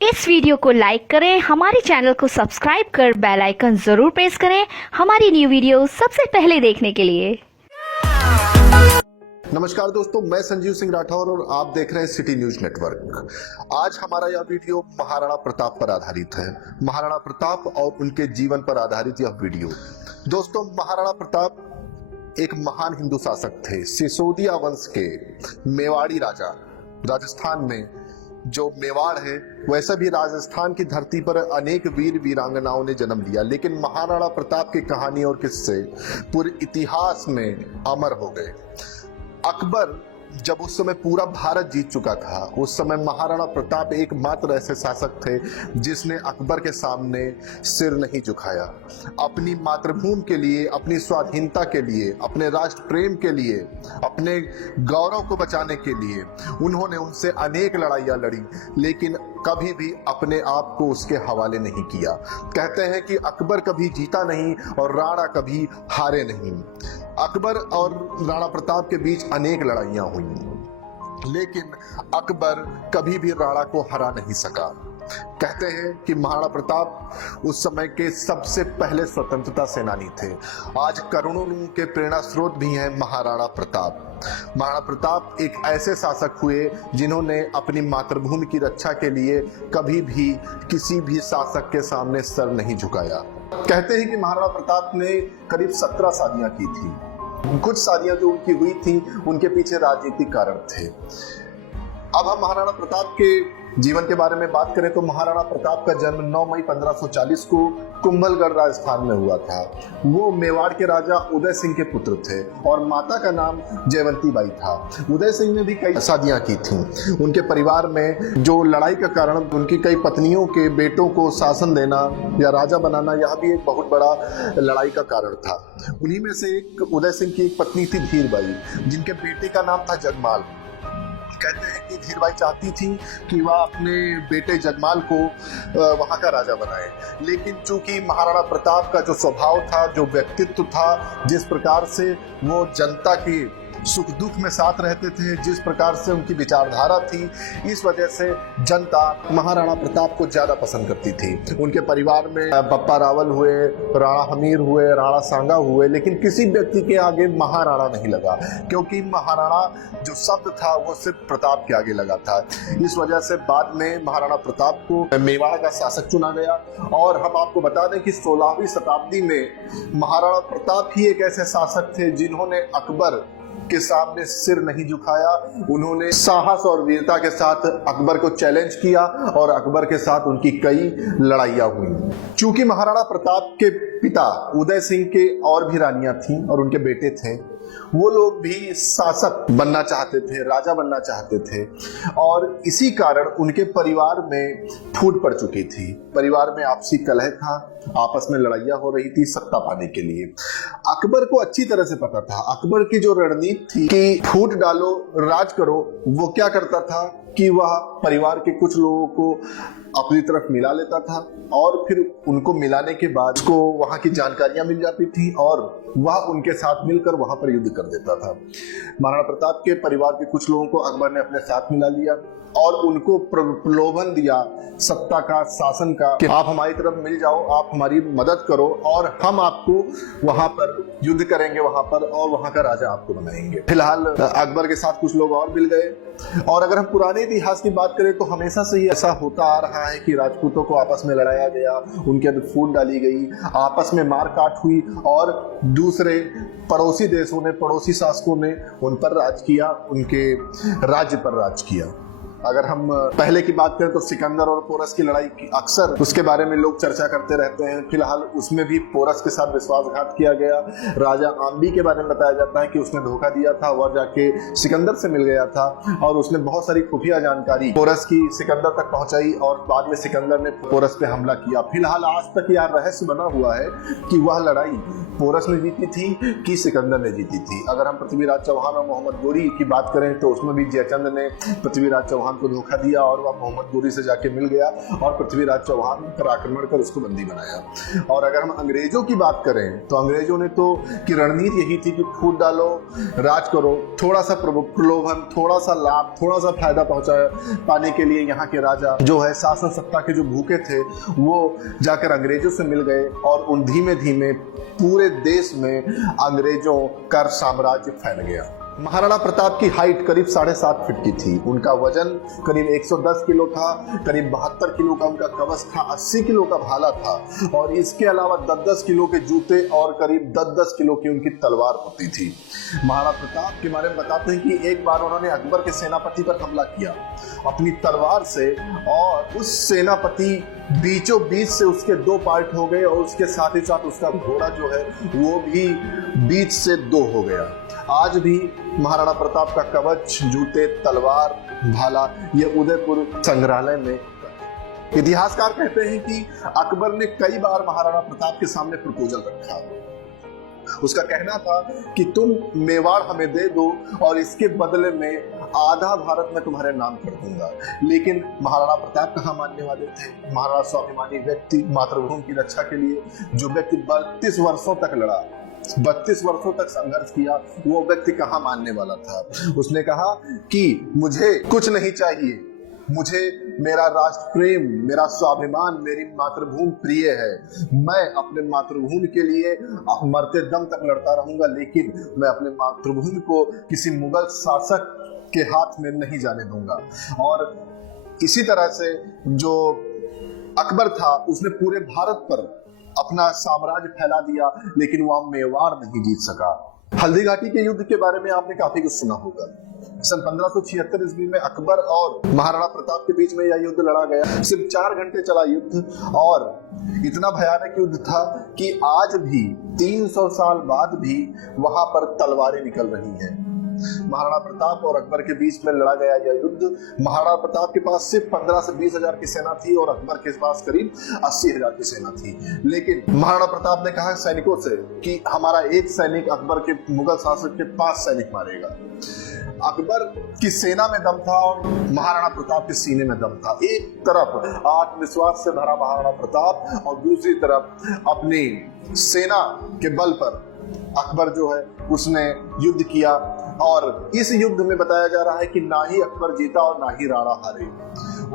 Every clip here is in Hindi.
इस वीडियो को लाइक करें, हमारे चैनल को सब्सक्राइब कर बेल आइकन जरूर प्रेस करें हमारी न्यू वीडियो सबसे पहले देखने के लिए। नमस्कार दोस्तों, मैं संजीव सिंह राठौर और आप देख रहे हैं सिटी न्यूज नेटवर्क। आज हमारा यह वीडियो महाराणा प्रताप पर आधारित है। महाराणा प्रताप और उनके जीवन पर आधारित यह वीडियो। दोस्तों, महाराणा प्रताप एक महान हिंदू शासक थे। सिसोदिया वंश के मेवाड़ी राजा। राजस्थान में जो मेवाड़ है, वैसे भी राजस्थान की धरती पर अनेक वीर वीरांगनाओं ने जन्म लिया, लेकिन महाराणा प्रताप की कहानी और किस्से पूरे इतिहास में अमर हो गए। अकबर जब उस समय पूरा भारत जीत चुका था, उस समय महाराणा प्रताप एकमात्र ऐसे शासक थे जिसने अकबर के सामने सिर नहीं झुकाया। अपनी मातृभूमि के लिए, अपनी स्वाधीनता के लिए, अपने राष्ट्र प्रेम के लिए, अपने गौरव को बचाने के लिए उन्होंने उनसे अनेक लड़ाइयां लड़ी, लेकिन कभी भी अपने आप को उसके हवाले नहीं किया। कहते हैं कि अकबर कभी जीता नहीं और राणा कभी हारे नहीं। अकबर और राणा प्रताप के बीच अनेक लड़ाइयां हुई, लेकिन अकबर कभी भी राणा को हरा नहीं सका। कहते हैं कि महाराणा प्रताप उस समय के सबसे पहले स्वतंत्रता सेनानी थे। आज करोड़ों लोगों के प्रेरणा स्रोत भी हैं महाराणा प्रताप। महाराणा प्रताप एक ऐसे शासक हुए जिन्होंने अपनी मातृभूमि की रक्षा के लिए कभी भी किसी भी शासक के सामने सर नहीं झुकाया। कहते हैं कि महाराणा प्रताप ने करीब 17 शादियां की थी। कुछ शादियां जो उनकी हुई थी, उनके पीछे राजनीतिक कारण थे। अब हम महाराणा प्रताप के जीवन के बारे में बात करें तो महाराणा प्रताप का जन्म 9 मई 1540 को कुंभलगढ़ राजस्थान में हुआ था। वो मेवाड़ के राजा उदय सिंह के पुत्र थे और माता का नाम जयवंती बाई था। उदय सिंह ने भी कई शादियां की थी। उनके परिवार में जो लड़ाई का कारण उनकी कई पत्नियों के बेटों को शासन देना या राजा बनाना, यह भी एक बहुत बड़ा लड़ाई का कारण था। उन्हीं में से एक उदय सिंह की एक पत्नी थी धीरबाई, जिनके बेटे का नाम था जगमाल। कहते हैं कि धीरबाई चाहती थी कि वह अपने बेटे जगमाल को वहां का राजा बनाए, लेकिन चूंकि महाराणा प्रताप का जो स्वभाव था, जो व्यक्तित्व था, जिस प्रकार से वो जनता की सुख दुख में साथ रहते थे, जिस प्रकार से उनकी विचारधारा थी, इस वजह से जनता महाराणा प्रताप को ज्यादा पसंद करती थी। उनके परिवार में बप्पा रावल हुए, राणा हमीर हुए, राणा सांगा हुए, लेकिन किसी व्यक्ति के आगे महाराणा नहीं लगा, क्योंकि महाराणा जो शब्द था वो सिर्फ प्रताप के आगे लगा था। इस वजह से बाद में महाराणा प्रताप को मेवाड़ का शासक चुना गया। और हम आपको बता दें कि 16वीं शताब्दी में महाराणा प्रताप ही एक ऐसे शासक थे जिन्होंने अकबर के सामने सिर नहीं झुकाया। उन्होंने साहस और वीरता के साथ अकबर को चैलेंज किया और अकबर के साथ उनकी कई लड़ाइयां हुई। चूंकि महाराणा प्रताप के पिता उदय सिंह के और भी रानियां थीं और उनके बेटे थे, वो लोग भी शासक बनना चाहते थे, राजा बनना चाहते थे, और इसी कारण उनके परिवार में फूट पड़ चुकी थी। परिवार में आपसी कलह था, आपस में लड़ाइयां हो रही थी सत्ता पाने के लिए। अकबर को अच्छी तरह से पता था, अकबर की जो रणनीति थी कि फूट डालो, राज करो, वो क्या करता था कि वह परिवार के कुछ लोगों को अपनी तरफ मिला लेता था और फिर उनको मिलाने के बाद उसको वहां की जानकारियां मिल जाती थी और वह उनके साथ मिलकर वहां पर युद्ध कर देता था। महाराणा प्रताप के परिवार के कुछ लोगों को अकबर ने अपने साथ मिला लिया और उनको प्रलोभन दिया सत्ता का, शासन का, कि आप हमारी तरफ मिल जाओ, आप हमारी मदद करो और हम आपको वहां पर युद्ध करेंगे वहां पर और वहां का राजा आपको बनाएंगे। फिलहाल अकबर के साथ कुछ लोग और मिल गए। और अगर हम पुराने इतिहास की बात करें तो हमेशा से ही ऐसा होता आ रहा है कि राजपूतों को आपस में लड़ाया गया, उनके अंदर फूट डाली गई, आपस में मार काट हुई और दूसरे पड़ोसी देशों ने, पड़ोसी शासकों ने उन पर राज किया, उनके राज्य पर राज किया। अगर हम पहले की बात करें तो सिकंदर और पोरस की लड़ाई की अक्सर उसके बारे में लोग चर्चा करते रहते हैं। फिलहाल उसमें भी पोरस के साथ विश्वासघात किया गया। राजा आम्बी के बारे में बताया जाता है कि उसने धोखा दिया था, वह जाके सिकंदर से मिल गया था और उसने बहुत सारी खुफिया जानकारी पोरस की सिकंदर तक पहुंचाई और बाद में सिकंदर ने पोरस पे हमला किया। फिलहाल आज तक यह रहस्य बना हुआ है कि वह लड़ाई पोरस ने जीती थी कि सिकंदर ने जीती थी। अगर हम पृथ्वीराज चौहान और मोहम्मद गोरी की बात करें तो उसमें भी जयचंद ने पृथ्वीराज चौहान चौहान को धोखा दिया और वह मोहम्मद गोरी से जाके मिल गया और पृथ्वीराज चौहान पर आक्रमण कर उसको बंदी बनाया। और अगर हम अंग्रेजों की बात करें तो अंग्रेजों ने तो की रणनीति यही थी कि फूट डालो, राज करो, थोड़ा सा प्रलोभन, थोड़ा सा लाभ, थोड़ा सा फायदा पाने के लिए यहाँ के राजा जो है शासन सत्ता के जो भूखे थे वो जाकर अंग्रेजों से मिल गए और उन धीमे धीमे पूरे देश में अंग्रेजों का साम्राज्य फैल गया। महाराणा प्रताप की हाइट करीब 7.5 फीट की थी। उनका वजन करीब 110 किलो था, करीब 72 किलो का उनका कवच था, 80 किलो का भाला था और इसके अलावा 10-10 किलो के जूते और करीब 10-10 किलो की उनकी तलवार होती थी। महाराणा प्रताप के बारे में बताते हैं कि एक बार उन्होंने अकबर के सेनापति पर हमला किया अपनी तलवार से और उस सेनापति बीचों बीच से उसके 2 पार्ट हो गए और उसके साथ ही साथ उसका घोड़ा जो है वो भी बीच से 2 हो गया। आज भी महाराणा प्रताप का कवच, जूते, तलवार, भाला ये उदयपुर संग्रहालय में। इतिहासकार कहते हैं कि अकबर ने कई बार महाराणा प्रताप के सामने प्रपोजल रखा। उसका कहना था कि तुम मेवाड़ हमें दे दो और इसके बदले में आधा भारत में तुम्हारे नाम कर दूंगा। लेकिन महाराणा प्रताप कहाँ मानने वाले थे। महाराणा स्वाभिमानी व्यक्ति, मातृभूमि की रक्षा के लिए जो व्यक्ति 32 वर्षों तक लड़ा, 32 वर्षों तक संघर्ष किया, वो व्यक्ति कहाँ मानने वाला था। उसने कहा कि मुझे कुछ नहीं चाहिए, मुझे मेरा राष्ट्र प्रेम, मेरा स्वाभिमान, मेरी मातृभूमि प्रिय है। मैं अपने मातृभूमि के लिए मरते दम तक लड़ता रहूंगा, लेकिन मैं अपने मातृभूमि को किसी मुगल शासक के हाथ में नहीं जाने दूंगा। और इसी तरह से जो अकबर था उसने पूरे भारत पर अपना साम्राज्य फैला दिया, लेकिन वह मेवाड़ नहीं जीत सका। हल्दी घाटी के युद्ध के बारे में आपने काफी कुछ सुना होगा। सन 1576 ईस्वी में अकबर और महाराणा प्रताप के बीच में यह युद्ध लड़ा गया। सिर्फ 4 घंटे चला युद्ध और इतना भयानक युद्ध था कि आज भी 300 साल बाद भी वहां पर तलवारें निकल रही हैं। महाराणा प्रताप और अकबर के बीच में लड़ा गया यह युद्ध। महाराणा प्रताप के पास सिर्फ 15 से 20 हजार की सेना थी और अकबर के पास करीब 80 हजार की सेना थी। लेकिन महाराणा प्रताप ने कहा सैनिकों से कि हमारा एक सैनिक अकबर के मुगल शासक के 5 सैनिक मारेगा। अकबर की सेना में दम था और महाराणा प्रताप के सीने में दम था। एक तरफ आत्मविश्वास से भरा महाराणा प्रताप और दूसरी तरफ अपनी सेना के बल पर अकबर जो है उसने युद्ध किया। और इस युद्ध में बताया जा रहा है कि ना ही अकबर जीता और ना ही राणा हारे।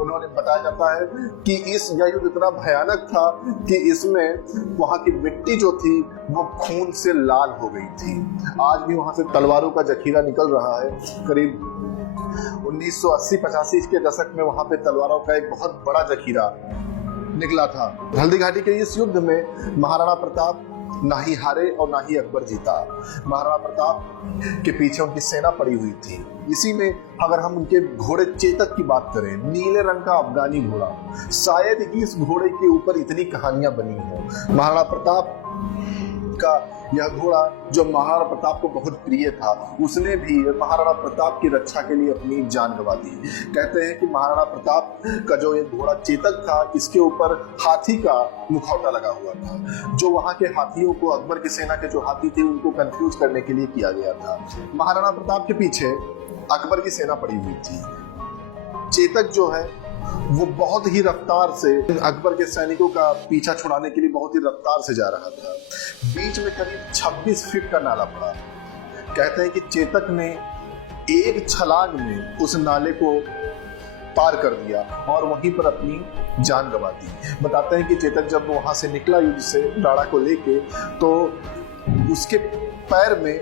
उन्होंने बताया जाता है कि यह युद्ध इतना भयानक था कि इसमें वहां की मिट्टी जो थी वो खून से लाल हो गई थी। आज भी वहां से तलवारों का जखीरा निकल रहा है। करीब 1980-85 के दशक में वहां पे तलवारों का एक बहुत बड़ा जखीरा निकला था। हल्दी घाटी के इस युद्ध में महाराणा प्रताप ना ही हारे और ना ही अकबर जीता। महाराणा प्रताप के पीछे उनकी सेना पड़ी हुई थी। इसी में अगर हम उनके घोड़े चेतक की बात करें, नीले रंग का अफगानी घोड़ा, शायद ही इस घोड़े के ऊपर इतनी कहानियां बनी हो। महाराणा प्रताप का यह घोड़ा जो महाराणा प्रताप को बहुत प्रिय था, उसने भी महाराणा प्रताप की रक्षा के लिए अपनी जान गंवा दी। कहते हैं कि महाराणा प्रताप का जो ये घोड़ा चेतक था, इसके ऊपर हाथी का मुखौटा लगा हुआ था, जो वहां के हाथियों को, अकबर की सेना के जो हाथी थे उनको कंफ्यूज करने के लिए किया गया था। महाराणा प्रताप के पीछे अकबर की सेना पड़ी हुई थी। चेतक जो है वो बहुत ही रफ्तार से अकबर के सैनिकों का पीछा छुड़ाने के लिए बहुत ही रफ्तार से जा रहा था। बीच में करीब 26 फीट का नाला पड़ा। कहते हैं कि चेतक ने एक छलांग में उस नाले को पार कर दिया और वहीं पर अपनी जान गंवा दी। बताते हैं कि चेतक जब वहां से निकला युद्ध से राणा को लेके, तो उसके पैर में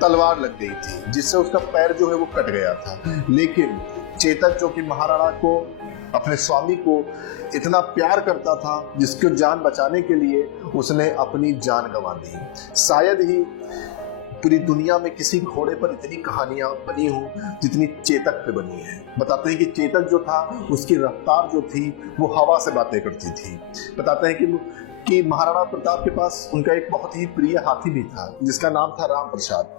तलवार लग गई थी, जिससे उसका पैर जो है वो कट गया था। लेकिन चेतक जो कि महाराणा को, अपने स्वामी को इतना प्यार करता था, जिसको जान बचाने के लिए उसने अपनी जान गंवा दी। शायद ही पूरी दुनिया में किसी घोड़े पर इतनी कहानियां बनी हो जितनी चेतक पे बनी है। बताते हैं कि चेतक जो था उसकी रफ्तार जो थी वो हवा से बातें करती थी। बताते हैं कि महाराणा प्रताप के पास उनका एक बहुत ही प्रिय हाथी भी था, जिसका नाम था राम प्रसाद।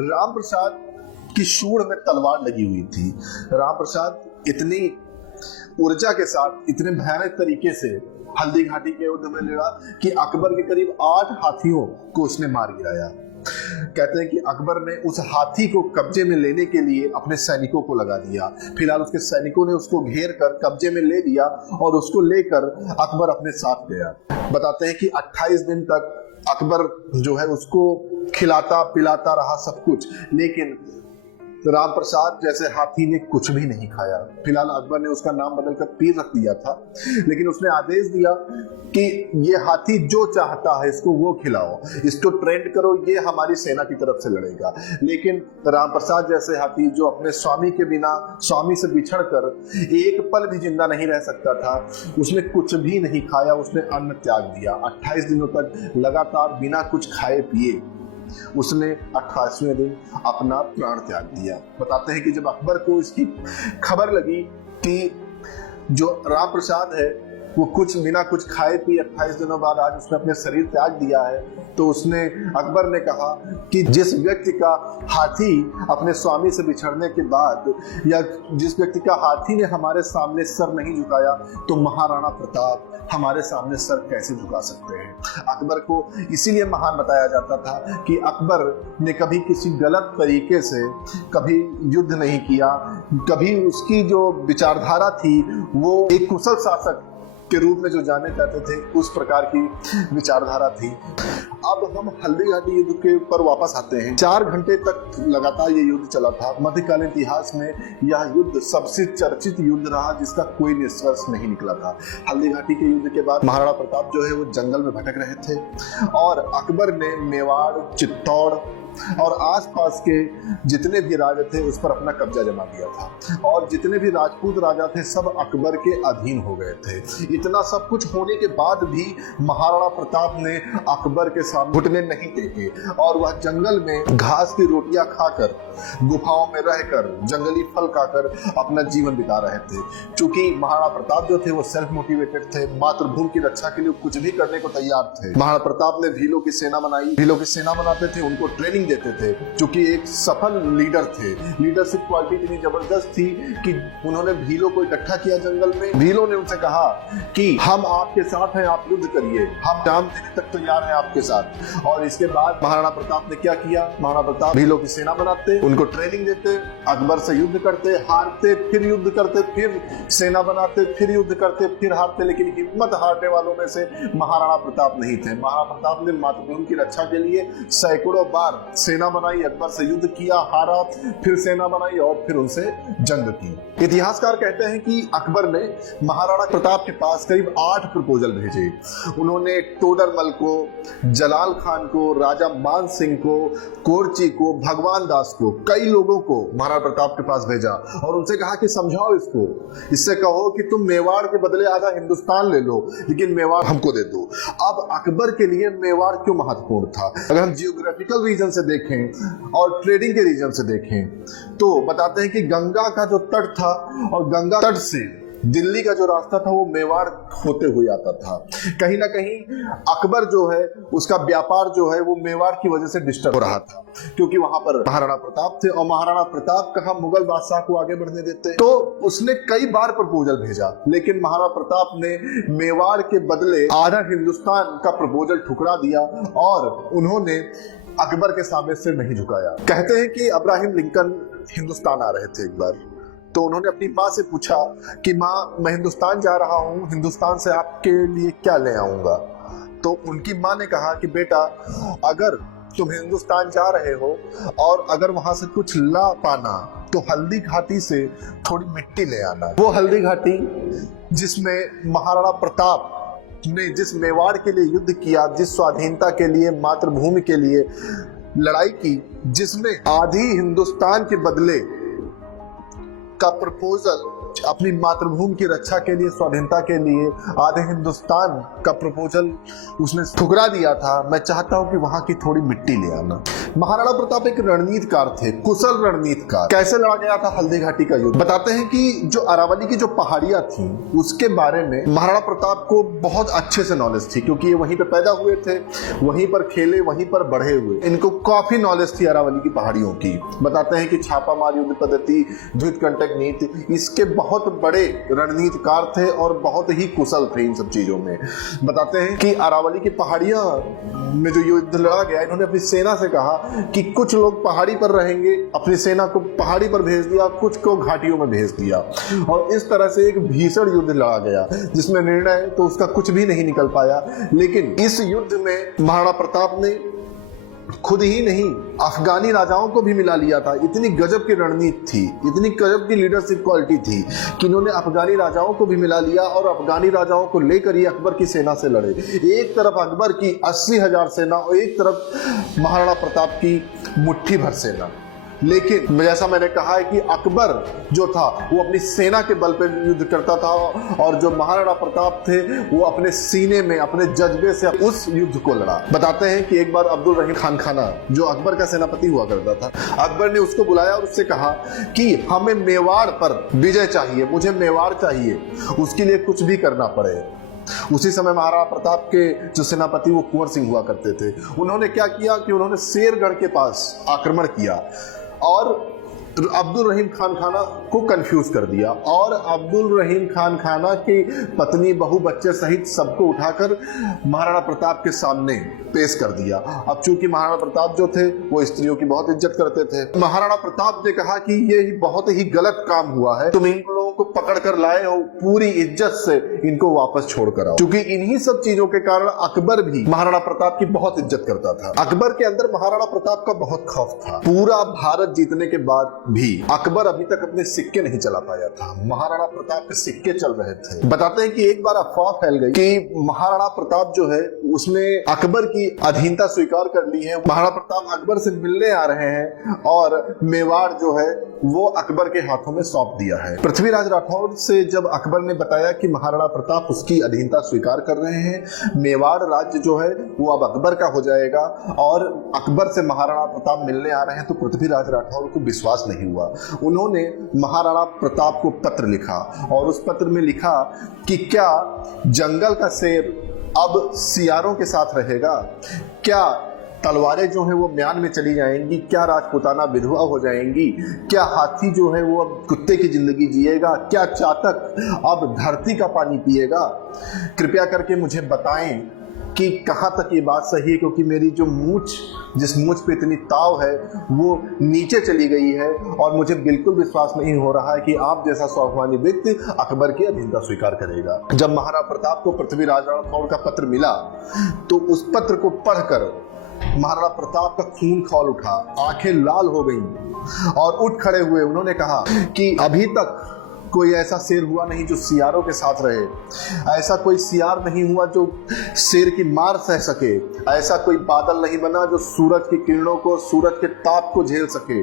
राम प्रसाद की सूंड में तलवार लगी हुई थी। राम प्रसाद इतनी ऊर्जा के साथ, इतने भयानक तरीके से हल्दी घाटी के युद्ध में लड़ा कि अकबर के करीब 8 हाथियों को उसने मार गिराया। कहते हैं कि अकबर ने उस हाथी को कब्जे में लेने के लिए अपने सैनिकों को लगा दिया। फिलहाल उसके सैनिकों ने उसको घेर कर कब्जे में ले लिया और उसको लेकर अकबर अपने साथ गया। बताते हैं कि 28 दिन तक अकबर जो है उसको खिलाता पिलाता रहा सब कुछ, लेकिन राम प्रसाद जैसे हाथी ने कुछ भी नहीं खाया। फिलहाल अकबर ने उसका नाम बदलकर पीर रख दिया था, लेकिन उसने आदेश दिया कि ये हाथी जो चाहता है इसको वो खिलाओ, इसको ट्रेंड करो, ये हमारी सेना की तरफ से लड़ेगा। लेकिन राम प्रसाद जैसे हाथी जो अपने स्वामी के बिना, स्वामी से बिछड़ कर एक पल भी जिंदा नहीं रह सकता था, उसने कुछ भी नहीं खाया, उसने अन्न त्याग दिया। 28 दिनों तक लगातार बिना कुछ खाए पिए उसने 28वें दिन अपना प्राण त्याग दिया। बताते हैं कि जब अकबर को इसकी खबर लगी कि जो राम प्रसाद है वो बिना कुछ खाए पिए 28 दिनों बाद आज उसने अपने शरीर त्याग दिया है, तो उसने अकबर ने कहा कि जिस व्यक्ति का हाथी अपने स्वामी से बिछड़ने के बाद, या जिस व्यक्ति का हाथी ने हमारे सामने सर नहीं झुकाया, तो महाराणा प्रताप हमारे सामने सर कैसे झुका सकते हैं। अकबर को इसीलिए महान बताया जाता था कि अकबर ने कभी किसी गलत तरीके से कभी युद्ध नहीं किया, कभी उसकी जो विचारधारा थी वो एक कुशल शासक के रूप में जो जाने जाते थे उस प्रकार की विचारधारा थी। अब हम हल्दी घाटी युद्ध के ऊपर वापस आते हैं। 4 घंटे तक लगातार ये युद्ध चला था। मध्यकालीन इतिहास में यह युद्ध सबसे चर्चित युद्ध रहा जिसका कोई निष्कर्ष नहीं निकला था। हल्दी घाटी के युद्ध के बाद महाराणा प्रताप जो है वो जंगल में भटक रहे थे और अकबर ने मेवाड़, चित्तौड़ और आसपास के जितने भी राजा थे उस पर अपना कब्जा जमा दिया था और जितने भी राजपूत राजा थे सब अकबर के अधीन हो गए थे। इतना सब कुछ होने के बाद भी महाराणा प्रताप ने अकबर के सामने घुटने नहीं टेके और वह जंगल में घास की रोटियां खाकर, गुफाओं में रहकर, जंगली फल खाकर अपना जीवन बिता रहे थे। चूंकि महाराणा प्रताप जो थे वो सेल्फ मोटिवेटेड थे, मातृभूमि की रक्षा के लिए कुछ भी करने को तैयार थे। महाराणा प्रताप ने भीलों की सेना बनाई, भीलों की सेना बनाते थे, उनको ट्रेनिंग देते थे। चूंकि एक सफल लीडर थे, लीडरशिप क्वालिटी इतनी जबरदस्त थी कि उन्होंने भीलों को इकट्ठा किया जंगल में। भीलों ने उनसे कहा कि हम आपके साथ हैं, आप युद्ध करिए, हम जान देने तक तैयार हैं आपके साथ। और इसके बाद महाराणा प्रताप ने क्या किया, महाराणा प्रताप भीलों की सेना बनाते, उनको ट्रेनिंग देते, अकबर से युद्ध करते, हारते, फिर युद्ध करते, फिर सेना बनाते, फिर युद्ध करते, फिर हारते। लेकिन हिम्मत हारने वालों में से महाराणा प्रताप नहीं थे। महाराणा प्रताप ने मातृभूमि की रक्षा के लिए सैकड़ों बार सेना बनाई, अकबर से युद्ध किया, हारा, फिर सेना बनाई और फिर उनसे जंग की। इतिहासकार कहते हैं कि अकबर ने महाराणा प्रताप के पास करीब 8 प्रपोजल भेजे। उन्होंने टोडरमल को, जलाल खान को, राजा मान सिंह को, कोरची को, भगवान दास को, कई लोगों को महाराणा प्रताप के पास भेजा और उनसे कहा कि समझाओ इसको, इससे कहो कि तुम मेवाड़ के बदले आधा हिंदुस्तान ले लो, लेकिन मेवाड़ हमको दे दो। अब अकबर के लिए मेवाड़ क्यों महत्वपूर्ण था? अगर हम जियोग्राफिकल रीजन से देखें और ट्रेडिंग के रीजन से देखें तो बताते हैं कि गंगा का जो तट था और गंगा तट से दिल्ली का जो रास्ता था वो मेवाड़ होते हुए आता था। कहीं ना कहीं अकबर जो है उसका व्यापार जो है वो मेवाड़ की वजह से डिस्टर्ब हो रहा था, क्योंकि वहां पर महाराणा प्रताप थे और महाराणा प्रताप कहाँ मुगल बादशाह को आगे बढ़ने देते। तो उसने कई बार प्रपोजल भेजा, लेकिन महाराणा प्रताप ने मेवाड़ के बदले आधा हिंदुस्तान का प्रपोजल ठुकरा दिया और उन्होंने अकबर के सामने से नहीं झुकाया। कहते हैं कि अब्राहम लिंकन हिंदुस्तान आ रहे थे एक बार, तो उन्होंने अपनी माँ से पूछा कि माँ, मैं हिंदुस्तान जा रहा हूँ, हिंदुस्तान से आपके लिए क्या ले आऊंगा? तो उनकी माँ ने कहा कि बेटा, अगर तुम हिंदुस्तान जा रहे हो और अगर वहां से कुछ ला पाना तो हल्दी घाटी से थोड़ी मिट्टी ले आना। वो हल्दी घाटी जिसमें महाराणा प्रताप ने जिस मेवाड़ के लिए युद्ध किया, जिस स्वाधीनता के लिए, मातृभूमि के लिए लड़ाई की, जिसमें आधी हिंदुस्तान के बदले का प्रपोजल अपनी मातृभूमि की रक्षा के लिए, स्वाधीनता के लिए आधे हिंदुस्तान का प्रपोजल उसने ठुकरा दिया था। मैं चाहता हूं कि वहां की थोड़ी मिट्टी ले आना। महाराणा प्रताप एक रणनीतिकार थे, कुशल रणनीतिकार। कैसे लड़ा गया था हल्दी घाटी का युद्ध? बताते हैं कि जो अरावली की जो पहाड़ियां थी उसके बारे में महाराणा प्रताप को बहुत अच्छे से नॉलेज थी, क्योंकि ये वहीं पे पैदा हुए थे, वहीं पर खेले, वहीं पर बढ़े हुए। इनको काफी नॉलेज थी अरावली की पहाड़ियों की। बताते हैं कि छापामार युद्ध पद्धति, द्वित कंटक नीति, इसके बहुत बड़े रणनीतिकार थे और बहुत ही कुशल थे इन सब चीजों में। बताते हैं कि अरावली की पहाड़ियां में जो युद्ध लड़ा गया, इन्होंने अपनी सेना से कहा कि कुछ लोग पहाड़ी पर रहेंगे, अपनी सेना को पहाड़ी पर भेज दिया, कुछ को घाटियों में भेज दिया और इस तरह से एक भीषण युद्ध लड़ा गया जिसमें निर्णय तो उसका कुछ भी नहीं निकल पाया। लेकिन इस युद्ध में महाराणा प्रताप ने खुद ही नहीं अफगानी राजाओं को भी मिला लिया था। इतनी गजब की रणनीति थी, इतनी गजब की लीडरशिप क्वालिटी थी कि इन्होंने अफगानी राजाओं को भी मिला लिया और अफगानी राजाओं को लेकर ही अकबर की सेना से लड़े। एक तरफ अकबर की 80,000 सेना और एक तरफ महाराणा प्रताप की मुट्ठी भर सेना। लेकिन जैसा मैंने कहा है कि अकबर जो था वो अपनी सेना के बल पर युद्ध करता था और जो महाराणा प्रताप थे वो अपने सीने में अपने जज्बे से उस युद्ध को लड़ा। बताते हैं कि एक बार अब्दुल रहीम खान खाना जो अकबर का सेनापति हुआ करता था, अकबर ने उसको बुलाया और उससे कहा कि हमें मेवाड़ पर विजय चाहिए, मुझे मेवाड़ चाहिए, उसके लिए कुछ भी करना पड़े। उसी समय महाराणा प्रताप के जो सेनापति वो कुंवर सिंह हुआ करते थे, उन्होंने क्या किया कि उन्होंने शेरगढ़ के पास आक्रमण किया और अब्दुल रहीम खान खाना को कंफ्यूज कर दिया और अब्दुल रहीम खान खाना की पत्नी, बहू, बच्चे सहित सबको उठाकर महाराणा प्रताप के सामने पेश कर दिया। अब चूंकि महाराणा प्रताप जो थे वो स्त्रियों की बहुत इज्जत करते थे, महाराणा प्रताप ने कहा कि ये बहुत ही गलत काम हुआ है, तुम इन लोगों को पकड़ कर लाए हो, पूरी इज्जत से इनको वापस छोड़ कर आओ। क्योंकि इन्हीं सब चीजों के कारण अकबर भी महाराणा प्रताप की बहुत इज्जत करता था। अकबर के अंदर महाराणा प्रताप का बहुत खौफ था। पूरा भारत जीतने के बाद भी अकबर अभी तक अपने सिक्के नहीं चला पाया था, महाराणा प्रताप के सिक्के चल रहे थे। बताते हैं कि एक बार अफवाह फैल गई कि महाराणा प्रताप जो है उसने अकबर की अधीनता स्वीकार कर ली है, महाराणा प्रताप अकबर से मिलने आ रहे हैं और मेवाड़ जो है वो अकबर के हाथों में सौंप दिया है। पृथ्वीराज राठौर से जब अकबर ने बताया कि महाराणा प्रताप उसकी अधीनता स्वीकार कर रहे हैं, मेवाड़ राज्य जो है वो अब अकबर का हो जाएगा और अकबर से महाराणा प्रताप मिलने आ रहे हैं, तो पृथ्वीराज राठौर को विश्वास नहीं हुआ। उन्होंने महाराणा प्रताप को पत्र लिखा और उस पत्र में लिखा कि क्या जंगल का शेर अब सियारों के साथ रहेगा, क्या तलवारें जो है वो म्यान में चली जाएंगी, क्या राजपूताना विधवा हो जाएंगी, क्या हाथी जो है वो अब कुत्ते की जिंदगी जिएगा, क्या चातक अब धरती का पानी पिएगा। कृपया करके मुझे बताएं कि कहां तक ये बात सही है, क्योंकि मेरी जो मूंछ, जिस मूंछ पे इतनी ताव है वो नीचे चली गई है और मुझे बिल्कुल विश्वास नहीं हो रहा है कि आप जैसा स्वाभिमानी व्यक्ति अकबर की अधीनता स्वीकार करेगा। जब महाराणा प्रताप को पृथ्वीराज राठौर का पत्र मिला तो उस पत्र को पढ़कर महाराणा प्रताप का खून खौल उठा, आंखें लाल हो गईं और उठ खड़े हुए। उन्होंने कहा कि अभी तक कोई ऐसा शेर हुआ नहीं जो सियारों के साथ रहे, ऐसा कोई सियार नहीं हुआ जो शेर की मार सह सके, ऐसा कोई बादल नहीं बना जो सूरज की किरणों को, सूरज के ताप को झेल सके,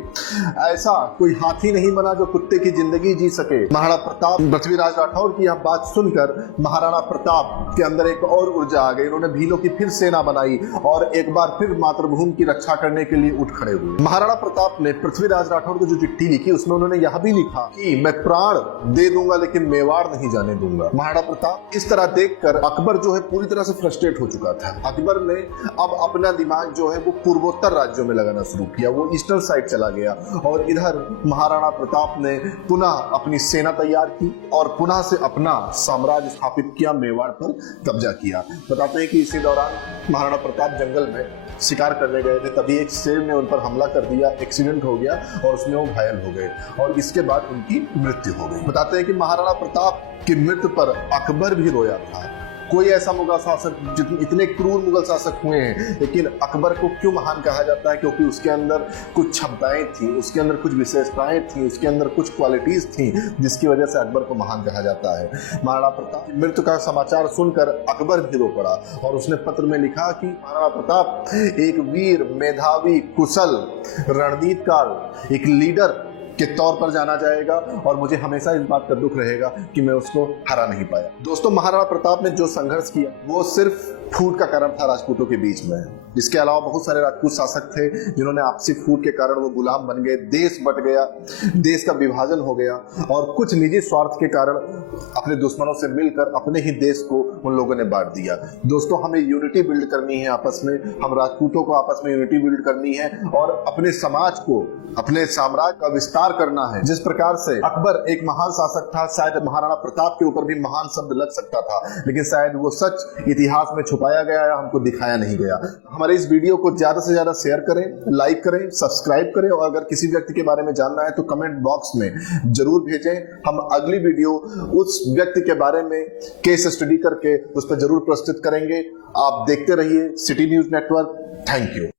ऐसा कोई हाथी नहीं बना जो कुत्ते की जिंदगी जी सके। महाराणा प्रताप, पृथ्वीराज राठौर की यह बात सुनकर महाराणा प्रताप के अंदर एक और ऊर्जा आ गई। उन्होंने भीलों की फिर सेना बनाई और एक बार फिर मातृभूमि की रक्षा करने के लिए उठ खड़े हुए। महाराणा प्रताप ने पृथ्वीराज राठौर को जो चिट्ठी लिखी उसमें उन्होंने यह भी लिखा कि मैं प्राण दे दूंगा लेकिन मेवाड़ नहीं जाने दूंगा। महाराणा प्रताप इस तरह देखकर अकबर जो है पूरी तरह से फ्रस्ट्रेट हो चुका था। अकबर ने अब अपना दिमाग जो है वो पूर्वोत्तर राज्यों में लगाना शुरू किया, वो ईस्टर्न साइड चला गया और इधर महाराणा प्रताप ने पुनः अपनी सेना तैयार की और पुनः से अपना साम्राज्य स्थापित किया, मेवाड़ पर कब्जा किया। बताते हैं कि इसी दौरान महाराणा प्रताप जंगल में शिकार करने गए थे, तभी एक शेर ने उन पर हमला कर दिया, एक्सीडेंट हो गया और उसमें वो घायल हो गए और इसके बाद उनकी मृत्यु हो गई। बताते हैं कि महाराणा प्रताप की मृत्यु पर अकबर भी रोया था। कोई ऐसा मुगल शासक, इतने क्रूर मुगल शासक हुए हैं, लेकिन अकबर को क्यों महान कहा जाता है? क्योंकि उसके अंदर कुछ क्षमताएं थी, उसके अंदर कुछ विशेषताएं थी, उसके अंदर कुछ क्वालिटीज थी जिसकी वजह से अकबर को महान कहा जाता है। महाराणा प्रताप की मृत्यु का समाचार सुनकर अकबर भी रो पड़ा और उसने पत्र में लिखा कि महाराणा प्रताप एक वीर, मेधावी, कुशल रणनीतिकार, एक लीडर के तौर पर जाना जाएगा और मुझे हमेशा इस बात का दुख रहेगा कि मैं उसको हरा नहीं पाया। दोस्तों, महाराणा प्रताप ने जो संघर्ष किया वो सिर्फ फूट का कारण था राजपूतों के बीच में। इसके अलावा बहुत सारे राजपूत शासक थे जिन्होंने आपसी फूट के कारण वो गुलाम बन गए, देश बट गया, देश का विभाजन हो गया और कुछ निजी स्वार्थ के कारण अपने दुश्मनों से मिलकर अपने ही देश को उन लोगों ने बांट दिया। दोस्तों, हमें यूनिटी बिल्ड करनी है आपस में, हम राजपूतों को आपस में यूनिटी बिल्ड करनी है और अपने समाज को, अपने साम्राज्य का विस्तार करना है। जिस प्रकार से अकबर एक महान शासक था, शायद महाराणा प्रताप के ऊपर भी महान शब्द लग सकता था, लेकिन शायद वो सच इतिहास में छुपाया गया या हमको दिखाया नहीं गया। हमारे इस वीडियो को ज्यादा से ज्यादा शेयर करें, लाइक करें, सब्सक्राइब करें और अगर किसी व्यक्ति के बारे में जानना है तो कमेंट बॉक्स में जरूर भेजें। हम अगली वीडियो उस व्यक्ति के बारे में केस स्टडी करके उस पर जरूर प्रस्तुत करेंगे। आप देखते रहिए city news network. Thank you.